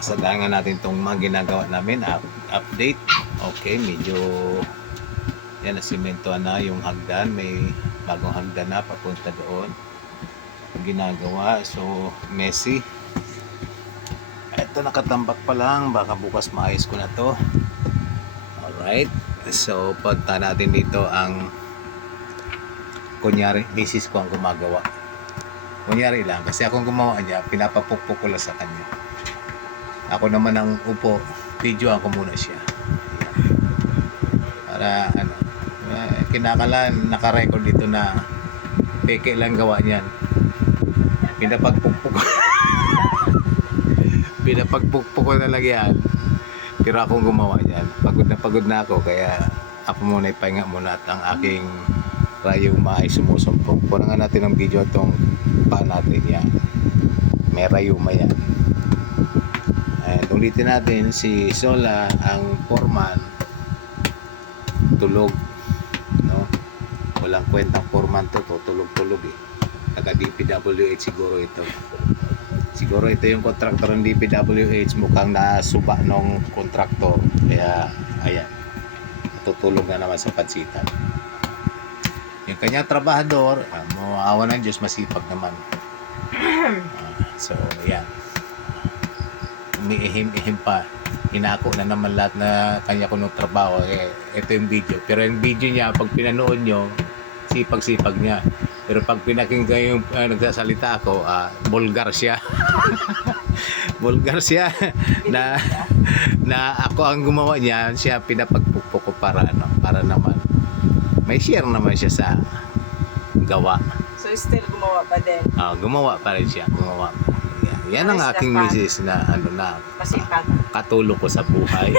Sadangan natin itong mga ginagawa namin. Update. Okay, medyo yan, nasimentohan na yung hagdan. May bagong hagdan na papunta doon. Ginagawa. So, messy. Ito nakatambak pa lang. Baka bukas maayos ko na to. Alright. So, punta natin dito ang kunyari, misis ko ang gumagawa. Kunyari lang. Kasi akong gumawa niya, pinapapukpok ko lang sa kanya. Ako naman ang upo. Video ako muna siya. Para ano, kinakalan, nakarecord dito na peke lang gawa niyan. Pinapagpukpok pinapagpukpok ko na lang yan. Pero akong gumawa niyan. Pagod na ako, kaya ako muna ipahinga muna at ang aking rayuma ay sumusumpong. Kunan nga natin ang video itong paa natin yan. May rayuma yan. Ulitin natin, si Sola ang foreman, tulog, no? Walang kwentang foreman to, tulog eh. Taga DPWH siguro ito. Siguro ito yung kontraktor ng DPWH, mukhang nasuba nung kontraktor. Kaya ayan, tutulog na naman sa pansitan. Yung kanyang trabahador, maawa ng Diyos, masipag naman. So ayan, umiihim-ihim pa. Hinako na naman lahat na kanya ko nung trabaho. Ito yung video. Pero yung video niya, pag pinanood nyo, sipag-sipag niya. Pero pag pinakinggan yung nagsasalita ako, vulgar siya. Vulgar siya. na ako ang gumawa niya, siya pinapagpukpok ko para naman may share naman siya sa gawa. So still gumawa pa din? Gumawa pa rin siya. Gumawa pa. Yan ang aking misis na na masipag, katulong ko sa buhay.